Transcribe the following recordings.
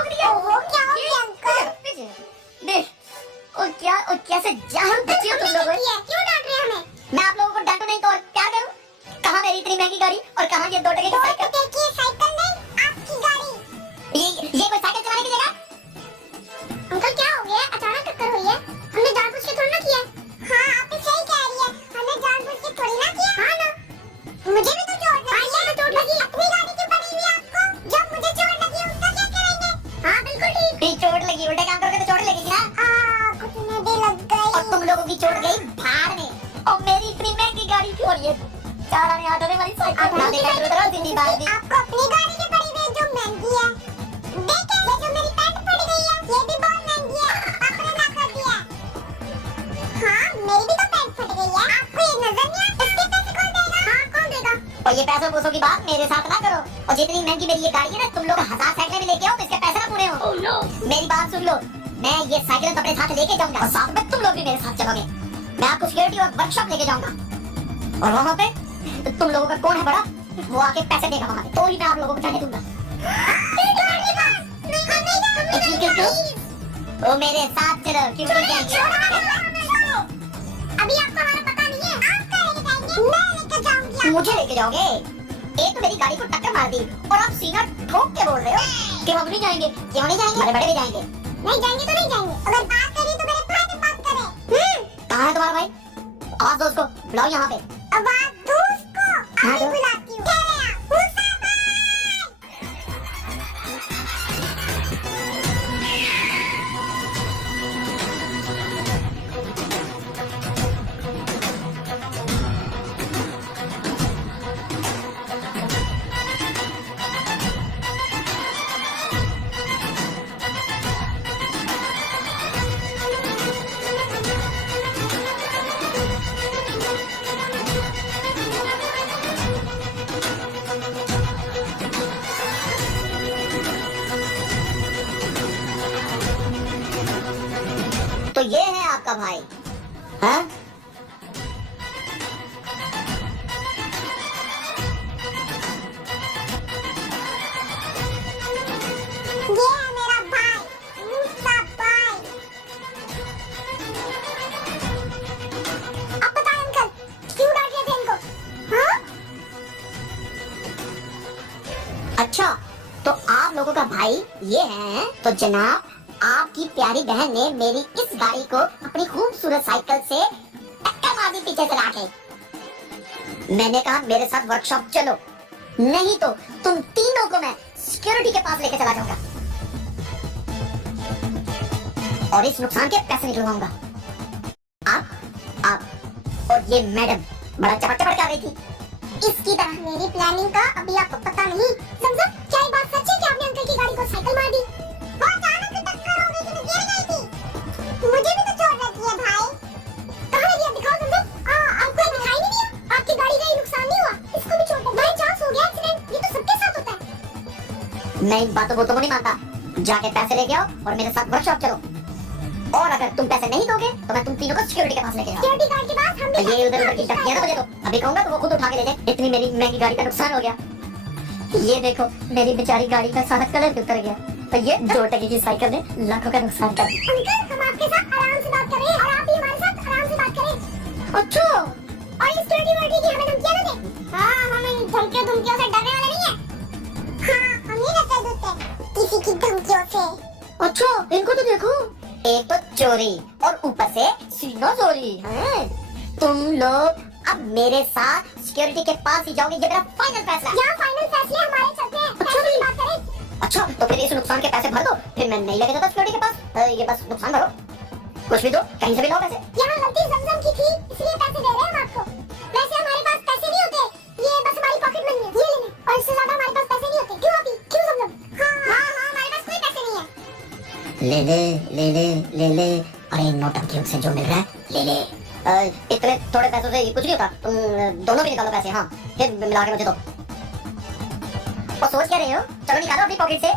ठोक दिया। वो क्या हो गया अंकल? देख और क्या और कैसे जान बच्ची हो तुम लोग। क्यों डांट रहे हमें? मैं आप लोगों को डांटू नहीं तो और क्या करूं? कहां मेरी इतनी महंगी गाड़ी और कहां ये 2 टके की साइकिल? 2 टके की साइकिल नहीं, आपकी गाड़ी। ये कोई साइकिल चलाने की जगह? अंकल क्या हो गया? अचानक टक्कर हुई है। हमने जानबूझ के थोड़ी ना किया। हाँ आप ही सही कह रही है, हमने जानबूझ के थोड़ी ना किया। हाँ ना, मुझे भी तो चोट लगी है। चोट लगी अपनी गाड़ी क्यों पड़ी हुई है आपको? जब मुझे चोट लगी उसका क्या करेंगे? हाँ बिल्कुल ठीक। नहीं चोट लगी, उल्टा काम करोगे तो चोट लगेगी ना। घुटने भी लग गई। और तुम लोगों की चोट गई भाड़ में। और मेरी इतनी महंगी गाड़ी क्यों? और ये चार आने आठ आने वाली साइकिल ना देखा करो तो जिंदगी बार दी। आपको अपनी गाड़ी की पड़ी हुई है जो महंगी है। देखे ये जो मेरी पैंट पड़ गई है ये भी बहुत महंगी है, आपने ना कर दिया। हाँ मेरी भी तो पैंट फट गई है, आपको ये नजर नहीं आता? इसके पैसे कौन देगा? हाँ कौन देगा? और ये पैसों पूसों की बात मेरे साथ ना करो। और जितनी महंगी मेरी ये गाड़ी है ना, तुम लोग 1000 साइकिलें भी लेके आओ तो इसके पैसे ना पूरे हो। oh, no. मेरी बात सुन लो, मैं ये साइकिल तो अपने साथ लेके जाऊंगा और साथ में तुम लोग भी मेरे साथ चलोगे। मैं आपको सिक्योरिटी और वर्कशॉप लेके जाऊंगा और वहाँ पे तो तुम लोगों का कौन है बड़ा वो आके पैसे देगा वहाँ पे, तो ही मैं आप लोगों को जाने दूंगा। ओ मेरे साथ चलो क्योंकि अभी आपको हमारा पता नहीं है, आप कहाँ लेके जाएंगे? मैं लेके जाऊंगी। मुझे लेके जाओगे? एक तो मेरी गाड़ी को टक्कर मार दी और आप सीना ठोक के बोल रहे हो कि हम नहीं जाएंगे। क्यों नहीं जाएंगे? हमारे बड़े भी जाएंगे। नहीं जाएंगे तो नहीं जाएंगे। अगर बात करी तो मेरे भाई से बात करें। कहाँ है तुम्हारा भाई? आवाज दो उसको, बुलाओ यहाँ पे। आवाज दो उसको। हाँ, अभी दो। बुलाती हूँ। कह रहे हैं, मुसाफिर। तो ये है आपका भाई, हाँ? ये है मेरा भाई, मुसा भाई। अब बताएं अंकल, क्यों डांट रहे थे इनको? हाँ? अच्छा तो आप लोगों का भाई ये है। तो जनाब आपकी प्यारी बहन ने मेरी इस गाड़ी को अपनी खूबसूरत साइकिल से टक्कर मार दी पीछे से लाके। मैंने कहा मेरे साथ वर्कशॉप चलो, नहीं तो तुम तीनों को मैं सिक्योरिटी के पास लेके चला जाऊंगा और इस नुकसान के पैसे निकलवाऊंगा। आप और ये मैडम बड़ा चपट चपट कर रही थी इसकी तरह मेरी प्लानिंग का अभी आपको पता नहीं। समझा? क्या ये बात सच है कि आपने अंकल की गाड़ी को साइकिल मार दी? वो अचानक से टक्कर हो गई थी, मैं गिर गई थी। मुझे भी तो चोट लगी है भाई। कहाँ लगी है? दिखाओ समझा। आपको ये दिखाई नहीं दिया? आपकी गाड़ी का ये नुकसान नहीं हुआ, इसको भी चोट लगी। बाई चांस हो गया एक्सीडेंट, ये तो सबके साथ होता है। मैं इन बातों को नहीं मानता। जाके पैसे लेके आओ और मेरे साथ वर्कशॉप चलो, और अगर तुम पैसे नहीं दोगे तो मैं तुम तीनों को सिक्योरिटी के पास लेके जाऊंगा। सिक्योरिटी गार्ड के पास हम भी ये उधर उधर की टक्कियां ना मुझे तो अभी कहूंगा तो वो खुद उठा के ले जाए। इतनी मेरी महंगी गाड़ी का नुकसान हो गया। ये देखो मेरी बेचारी गाड़ी का सारा कलर भी उतर गया और ये 2 टके की साइकिल ने लाखों का नुकसान कर दिया। अंकल हम आपके साथ आराम से बात कर रहे हैं और आप भी हमारे साथ आराम से बात करें। अच्छा और ये सिक्योरिटी वर्टी की हमें धमकियां ना दे। हाँ हम इन धमकियों से डरने वाले नहीं है। हाँ हम नहीं डरते डरते किसी की धमकियों से। अच्छा इनको तो देखो, एक तो चोरी और ऊपर से सीना चोरी है। तुम लोग अब मेरे साथ सिक्योरिटी के पास ही जाओगे, ये मेरा फाइनल फैसला है। यहाँ फाइनल फैसले हमारे चलते हैं। अच्छा पैसे की बात करें। अच्छा तो फिर इस नुकसान के पैसे भर दो, फिर मैं नहीं लेके जाता सिक्योरिटी के पास। ये बस नुकसान भरो, कुछ भी दो, कहीं से भी लो पैसे। यहाँ गलती जमजम की थी इसलिए पैसे दे रहे हैं हम आपको। वैसे हमारे पास पैसे नहीं होते, ये बस हमारी पॉकेट मनी है, ये लेने। और इससे ज्यादा हमारे पास पैसे नहीं होते। क्यों अभी? क्यों जमजम? हाँ हमारे पास कोई पैसे नहीं है। ले ले ले ले ले ले, अरे नोटंकियों से जो मिल रहा है ले ले। इतने थोड़े पैसों से कुछ नहीं होता, तुम दोनों भी निकालो पैसे। हाँ फिर मिला के मुझे दो। और सोच क्या रहे हो? चलो निकालो अपनी पॉकेट से।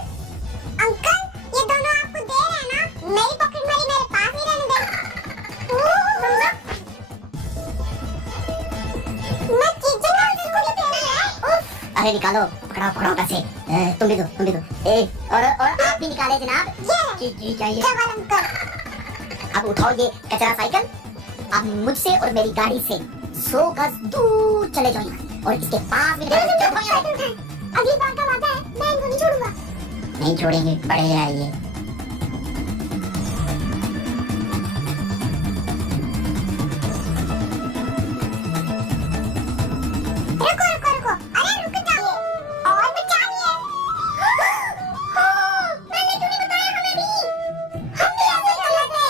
अंकल ये दोनों आपको दे रहे हैं ना, मेरी पॉकेट मनी मेरे पास ही रहने दे। मैं चीजें ना इसको दे रहा हूं। अरे निकालो, पकड़ा पकड़ाओ कैसे, तुम भी दो और आप भी निकाले जनाब। ये जी चाहिए। जवान अंकल। अब उठाओ ये कचरा साइकिल, अब मुझसे और मेरी गाड़ी से 100 गज दूर चले जाओ यहाँ, और इसके 5 मिनट अगली बार का वादा है, मैं इनको नहीं छोड़ूंगा। नहीं छोड़ेंगे, बढ़ेगा ये। रुको, अरे रुक जाइए और बचाइए। मैंने क्यों नहीं बताया हमें भी? हम भी ऐसे ही कर लेते।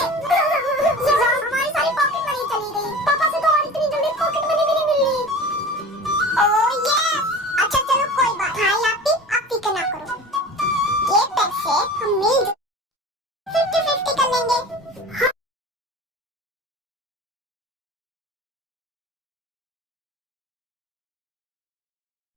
हमारी सारी पॉकेट मनी चली गई। पापा से तो और इतनी जल्दी पॉकेट मनी भी नहीं मिली। ओह ये, अच्छा चलो कोई बात। भाई आप फिक्र ना करो। ये पैसे हम मिल 50-50 कर लेंगे।